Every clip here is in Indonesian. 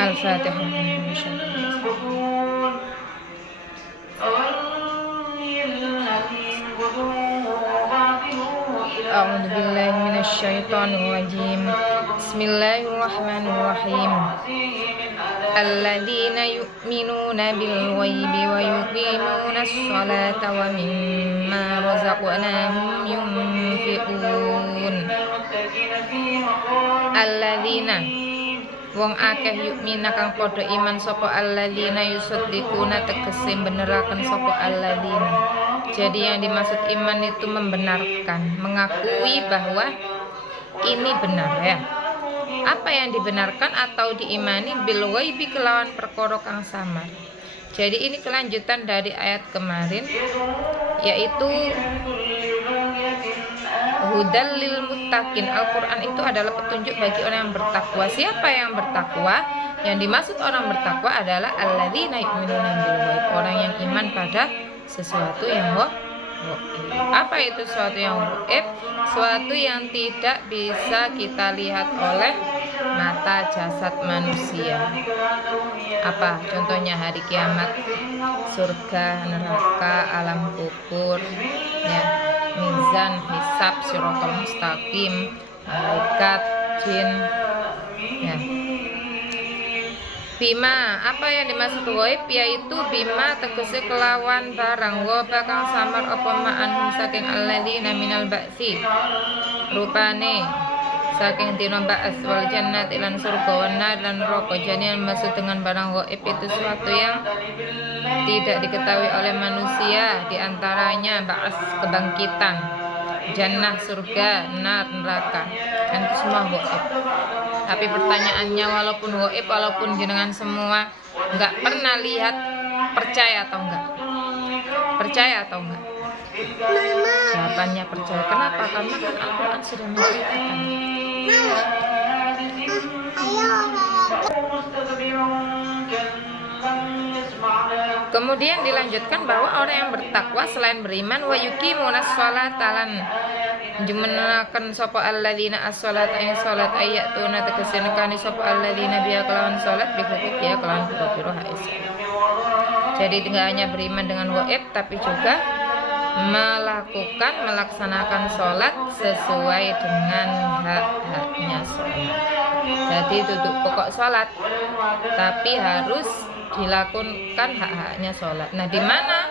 A'udzu billahi minasyaitonir rajim. Bismillahirrahmanirrahim. Alladzina yu'minuna bil ghaibi wa yuqimuna sholata wa mimma razaqnahum yunfiqun. Alladzina wong akeh yukmina kang padha iman sapa alladzina yusaddiquna tegese beneraken sapa alladzina. Jadi yang dimaksud iman itu membenarkan, mengakui bahwa ini benar ya. Apa yang dibenarkan atau diimani bil ghaibi kelawan perkara kang samar. Jadi ini kelanjutan dari ayat kemarin, yaitu hudal lil muttaqin. Al-Quran itu adalah petunjuk bagi orang yang bertakwa. Siapa yang bertakwa? Yang dimaksud orang bertakwa adalah alladzina yu'minuna bil ghaib, orang yang iman pada sesuatu yang gaib. Apa itu sesuatu yang gaib? Sesuatu yang tidak bisa kita lihat oleh mata jasad manusia. Apa contohnya? Hari kiamat, surga, neraka, alam kubur, ya, mizan, hisab, siratal mustaqim, malaikat, jin, ya. Bima, apa yang dimaksud ghaib? Yaitu bima tegese kelawan barang ghaba kang samar apa ma'anhum saking alladzina minal ba'si, rupane saking dina ba'as wal jannat lan surga wan nar lan neraka. Jadi yang maksud dengan barang ghaib itu sesuatu yang tidak diketahui oleh manusia, diantaranya ba'as kebangkitan, jannah surga, nar neraka, kan itu semua ghaib. Tapi pertanyaannya, walaupun gaib, walaupun jenengan semua nggak pernah lihat, percaya atau enggak? Percaya atau enggak? Jawabannya percaya. Kenapa? Karena kan Al-Quran sudah menceritakan. Kemudian dilanjutkan bahwa orang yang bertakwa selain beriman wa yuqimunas sholata lan jumenaken sapa alladzina as-sholata ing salat ayatuna tegese nekani sapa alladzina biya kelawan salat bihukuk ya kelawan pira-pira hak Islam. Jadi tidak hanya beriman dengan gaib tapi juga melaksanakan sholat sesuai dengan hak-haknya sholat. Jadi duduk pokok sholat, tapi harus dilakukan hak-haknya sholat. Nah, di mana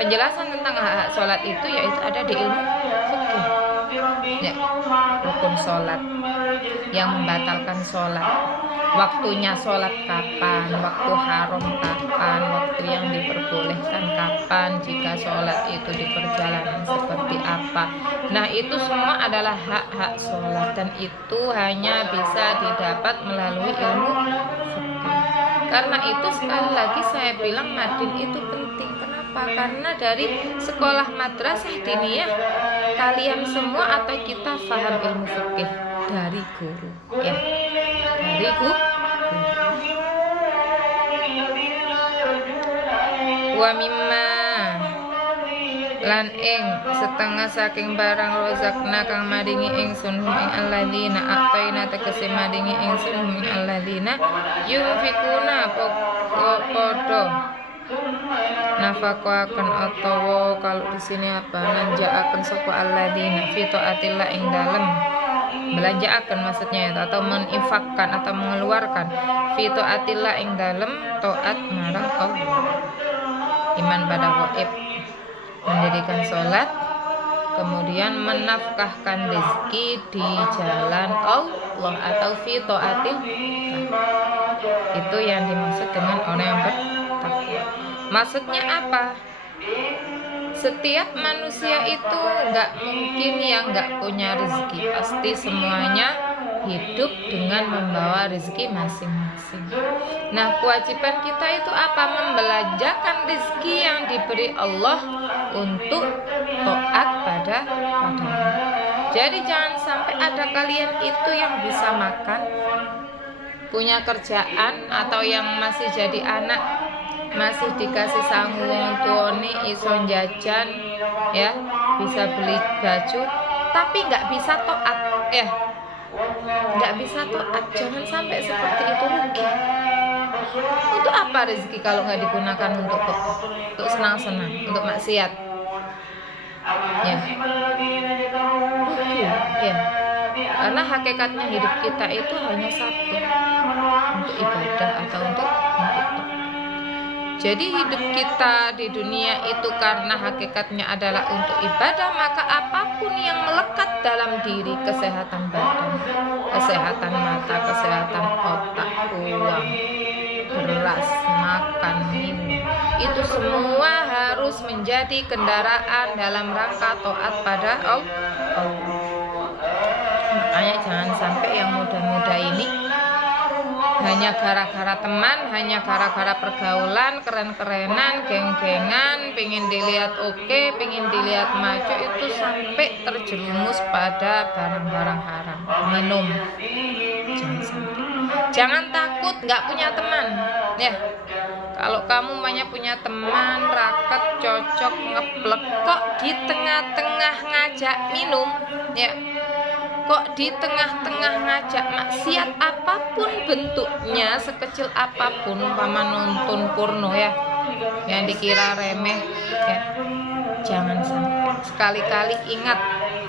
penjelasan tentang hak-hak sholat itu? Yaitu ada di ilmu fikih. Ya, rukun sholat, yang membatalkan sholat, waktunya sholat kapan, waktu haram kapan, waktu yang diperbolehkan kapan, jika sholat itu di perjalanan seperti apa. Nah, itu semua adalah hak-hak sholat dan itu hanya bisa didapat melalui ilmu fikih. Karena itu sekali lagi saya bilang madin itu penting. Kenapa? Karena dari sekolah madrasah diniyah kalian semua atau kita paham ilmu fikih dari guru, ya, dari guru. Wa mimma lan ing setengah saking barang rozakna kang maringi ingsun ing alladzina ataina tegese maringi ingsun ing alladzina yunfikuna podo nafaqaken atawa kalau di sini apa nanjaaken sapa alladzina fi taatillah ing dalem belanjaaken maksudnya itu, atau meninfakkan atau mengeluarkan fi taatillah ing dalem taat marang Allah, iman pada gaib, mendirikan sholat, kemudian menafkahkan rezeki di jalan Allah atau fi taatillah. Itu yang dimaksud dengan orang yang bertakwa. Maksudnya apa? Setiap manusia itu nggak mungkin yang nggak punya rezeki. Pasti semuanya hidup dengan membawa rezeki masing-masing. Nah, kewajiban kita itu apa? Membelanjakan rezeki yang diberi Allah untuk taat padanya. Jadi jangan sampai ada kalian itu yang bisa makan, punya kerjaan, atau yang masih jadi anak, masih dikasih sangu wong tuane iso jajan, ya, bisa beli baju, tapi nggak bisa taat, ya. Nggak bisa taat, jangan sampai seperti itu rugi. Untuk apa rezeki kalau nggak digunakan untuk senang-senang, untuk maksiat? Ya, rugi. Ya, karena hakikatnya hidup kita itu hanya satu, untuk ibadah atau untuk jadi hidup kita di dunia itu karena hakikatnya adalah untuk ibadah, maka apapun yang melekat dalam diri, kesehatan badan, kesehatan mata, kesehatan otak, uang, beras, makan, minum, itu semua harus menjadi kendaraan dalam rangka taat pada Allah. Makanya jangan sampai yang muda-muda ini hanya gara-gara teman, hanya gara-gara pergaulan, keren-kerenan, geng-gengan, pengen dilihat oke, pengen dilihat maju, itu sampai terjerumus pada barang-barang haram, minum. Jangan sampai. Jangan takut nggak punya teman, ya. Kalau kamu banyak punya teman, raket, cocok, ngeplek, kok di tengah-tengah ngajak minum, ya. Kok di tengah-tengah ngajak maksiat apapun bentuknya, sekecil apapun, umpama nonton porno, ya, yang dikira remeh, ya. Jangan sampai. Sekali-kali ingat,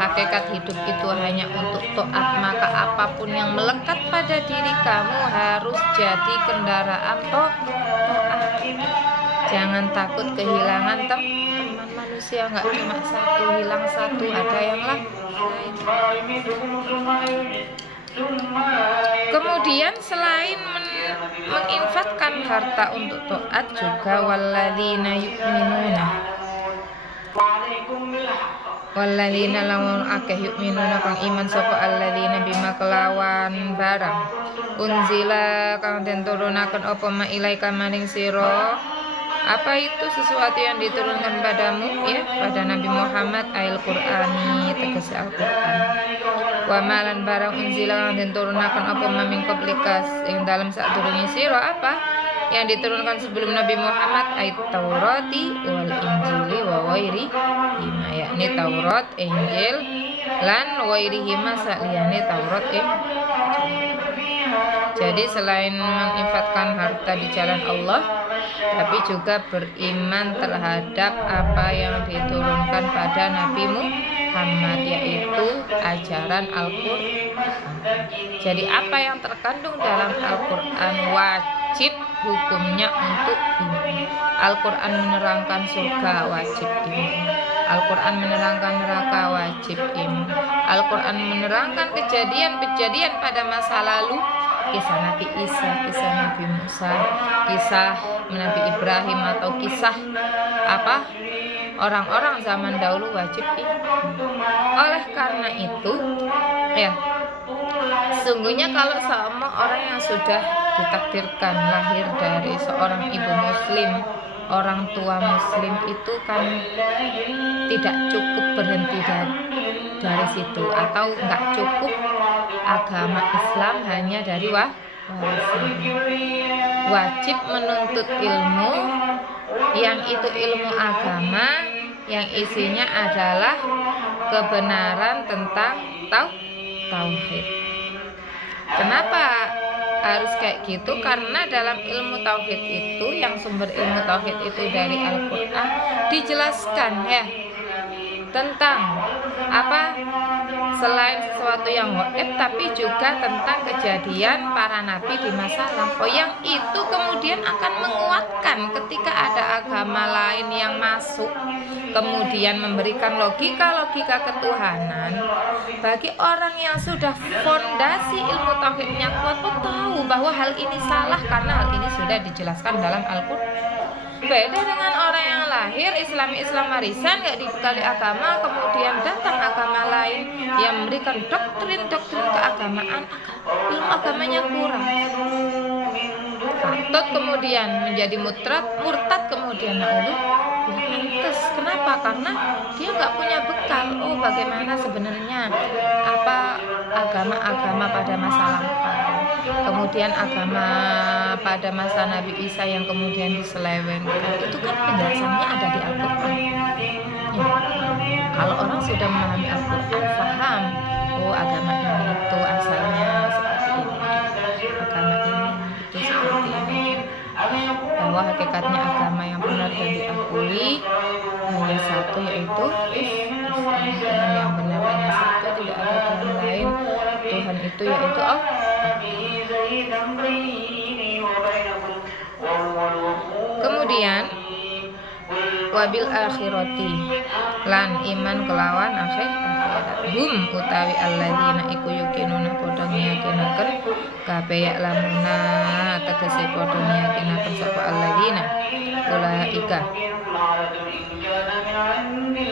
hakikat hidup itu hanya untuk taat, maka apapun yang melekat pada diri kamu harus jadi kendaraan taat. Jangan takut kehilangan teman. Manusia nggak cuma satu, hilang satu ada yang lain. Kemudian selain menginfakkan harta untuk taat, juga walladzina yu'minuna, walladzina lamun akeh yu'minuna kang iman sapa alladzina bima kelawan barang unzila kang den turunaken apa ma ilaika maring sira. Apa itu? Sesuatu yang diturunkan padamu, ya, pada Nabi Muhammad, Al-Qur'ani, tegese Al-Qur'an. Wa malan barang unzila kang den turunaken apa maming koplikas ing dalam sadurunge sira, apa yang diturunkan sebelum Nabi Muhammad, ayat Taurati wal Injili wa ghairi hima, yakni Taurat, Injil lan ghairi hima saliyane Taurat, Jadi selain menginfakkan harta di jalan Allah, tapi juga beriman terhadap apa yang diturunkan pada Nabi Muhammad, yaitu ajaran Al-Qur'an. Jadi apa yang terkandung dalam Al-Qur'an wajib hukumnya untuk iman. Al-Qur'an menerangkan surga, wajib iman. Al-Qur'an menerangkan neraka, wajib iman. Al-Qur'an menerangkan kejadian-kejadian pada masa lalu, kisah Nabi Isa, kisah Nabi Musa, kisah Nabi Ibrahim, atau kisah orang-orang zaman dahulu, wajib iman. Oleh karena itu, ya, sesungguhnya kalau sama orang yang sudah ditakdirkan lahir dari seorang ibu muslim, orang tua muslim, itu kan tidak cukup berhenti dari situ, atau nggak cukup agama Islam hanya dari warisan. Wajib menuntut ilmu, yang itu ilmu agama, yang isinya adalah kebenaran tentang tauhid. Kenapa harus kayak gitu? Karena dalam ilmu tauhid itu, yang sumber ilmu tauhid itu dari Al-Qur'an, dijelaskan, ya, tentang apa, selain sesuatu yang gaib, tapi juga tentang kejadian para nabi di masa lampau, yang itu kemudian akan menguatkan ketika ada agama lain yang masuk, kemudian memberikan logika-logika ketuhanan. Bagi orang yang sudah fondasi ilmu tauhidnya kuat, tuh tahu bahwa hal ini salah karena hal ini sudah dijelaskan dalam Al-Qur'an. Beda dengan orang yang lahir Islam warisan, gak dibekali agama, kemudian datang agama lain yang memberikan doktrin keagamaan, ilmu agamanya kurang, patut kemudian menjadi murtad kemudian pantes. Kenapa? Karena dia nggak punya bekal. Oh, bagaimana sebenarnya apa agama-agama pada masa lampau, kemudian agama pada masa Nabi Isa yang kemudian diselewengkan, itu kan penjelasannya ada di Al-Qur'an, ya. Kalau orang sudah memahami Al-Qur'an, paham, oh agama ini itu asalnya seperti ini, agama ini itu seperti ini. bahwa hakikatnya agama yang benar dan diakui hanya satu, yaitu Islam. Tuhan yang benar hanya satu, tidak ada Tuhan lain. Tuhan itu yaitu Allah. Kemudian wabil akhirati lan iman kelawan akhirat. Hum utawi alladzina iku yukinuna padha ngiyakinaken kabeh ya lamuna tegese padha ngiyakinaken sapa alladzina ulaika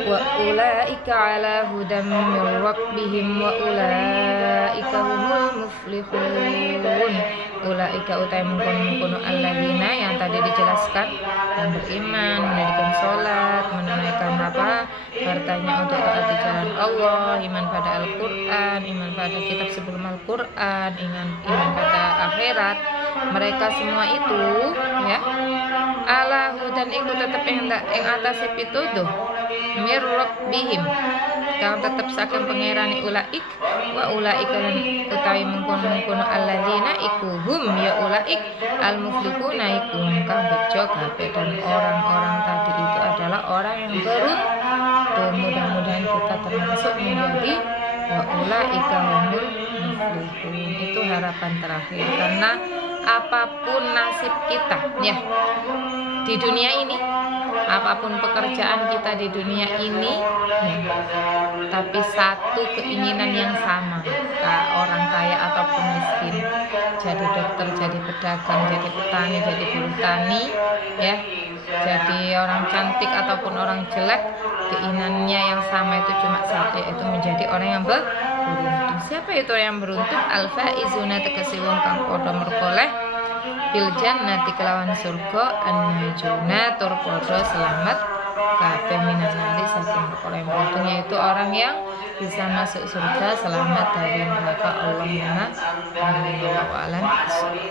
wa ulaika ala hudam min rabbihim wa ulaika humul muflihun. Ulaika utai mengkono-mengkono alladzina yang tadi dijelaskan, yang beriman, mendirikan sholat, menunaikan hartanya untuk taat di jalan Allah, iman pada Al-Quran, iman pada kitab sebelum Al-Quran, iman pada akhirat. Mereka semua itu ya ala hudan iku tetep ing atase pituduh mir rabbihim kang tetep saking pangerane ulaik wa ulaika lan utawi mengkono-mengkono alladzina iku hum ya ulaik al muflihuna iku kang bejo kabeh. Dan orang-orang tadi itu adalah orang yang beruntung. Mudah-mudahan kita termasuk menjadi wa ulaika humul muflihun. Itu harapan terakhir, karena apapun nasib kita ya di dunia ini, apapun pekerjaan kita di dunia ini ya, tapi satu keinginan yang sama, orang kaya ataupun miskin, jadi dokter, jadi pedagang, jadi petani, jadi buruh tani ya, jadi orang cantik ataupun orang jelek, keinginannya yang sama itu cuma satu, yaitu menjadi orang yang beruntung. Siapa itu orang yang beruntung? Al-faizuna tegese wong kang padha merkoleh bil jannati kelawan surga, an-najuna tur padha selamat kabeh minan nari saking merkoleh beruntung, yaitu orang yang bisa masuk surga selamat dari neraka. Allahumma amin.